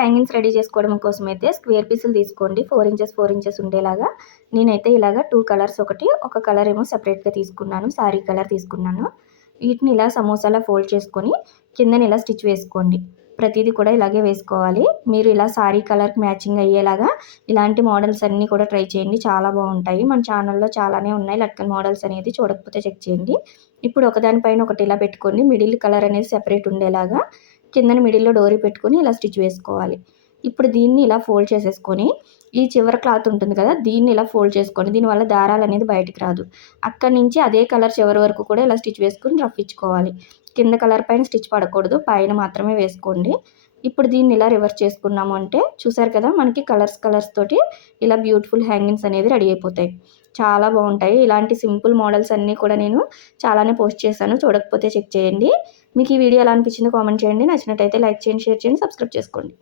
Hangings ready చేసుకోవడం కోసం అయితే స్క్వేర్ పీసులు తీసుకోండి. 4 ఇంచెస్ 4 ఇంచెస్ ఉండేలాగా. నేనైతే ఇలాగా 2 కలర్స్ ఒక కలర్ ఏమో సెపరేట్‌గా తీసుకున్నాను. సారీ కలర్ తీసుకున్నాను. వీటిని ఇలా సమోసాలా ఫోల్డ్ చేసుకొని కిందన ఇలా స్టిచ్ వేసుకోండి. ప్రతీది కూడా ఇలాగే వేసుకోవాలి. మీరు ఇలా సారీ కలర్‌కి మ్యాచింగ్ అయ్యేలాగా ఇలాంటి మోడల్స్ అన్నీ కూడా ట్రై చేయండి. చాలా బాగుంటాయి. మన ఛానల్‌లో చాలానే ఉన్నాయి లట్కన్ మోడల్స్ అనేది. చూడకపోతే చెక్ చేయండి. ఇప్పుడు ఒకదానిపైన ఒకటి ఇలా పెట్టుకొని మిడిల్ కలర్ అనేది సెపరేట్ ఉండేలాగా కిందన మిడిల్‌లో డోరీ పెట్టుకొని ఇలా స్టిచ్ వేసుకోవాలి. ఇప్పుడు దీన్ని ఇలా ఫోల్డ్ చేసేసుకొని ఈ చివర క్లాత్ ఉంటుంది కదా! దీన్ని ఇలా ఫోల్డ్ చేసుకోండి. దీనివల్ల దారాలు అనేది బయటికి రాదు. అక్కడి నుంచి అదే కలర్ చివరి వరకు కూడా ఇలా స్టిచ్ వేసుకొని రఫ్ ఇచ్చుకోవాలి. కింద కలర్ పైన స్టిచ్ పడకూడదు. పైన మాత్రమే వేసుకోండి. ఇప్పుడు దీన్ని ఇలా రివర్స్ చేసుకున్నాము అంటే చూసారు కదా! మనకి కలర్స్ తోటి ఇలా బ్యూటిఫుల్ హ్యాంగింగ్స్ అనేది రెడీ అయిపోతాయి. చాలా బాగుంటాయి. ఇలాంటి సింపుల్ మోడల్స్ అన్నీ కూడా నేను చాలానే పోస్ట్ చేశాను. చూడకపోతే చెక్ చేయండి. మీకు ఈ వీడియో ఎలా అనిపించిందో కామెంట్ చేయండి. నచ్చినట్టయితే లైక్ చేయండి, షేర్ చేయండి, సబ్స్క్రైబ్ చేసుకోండి.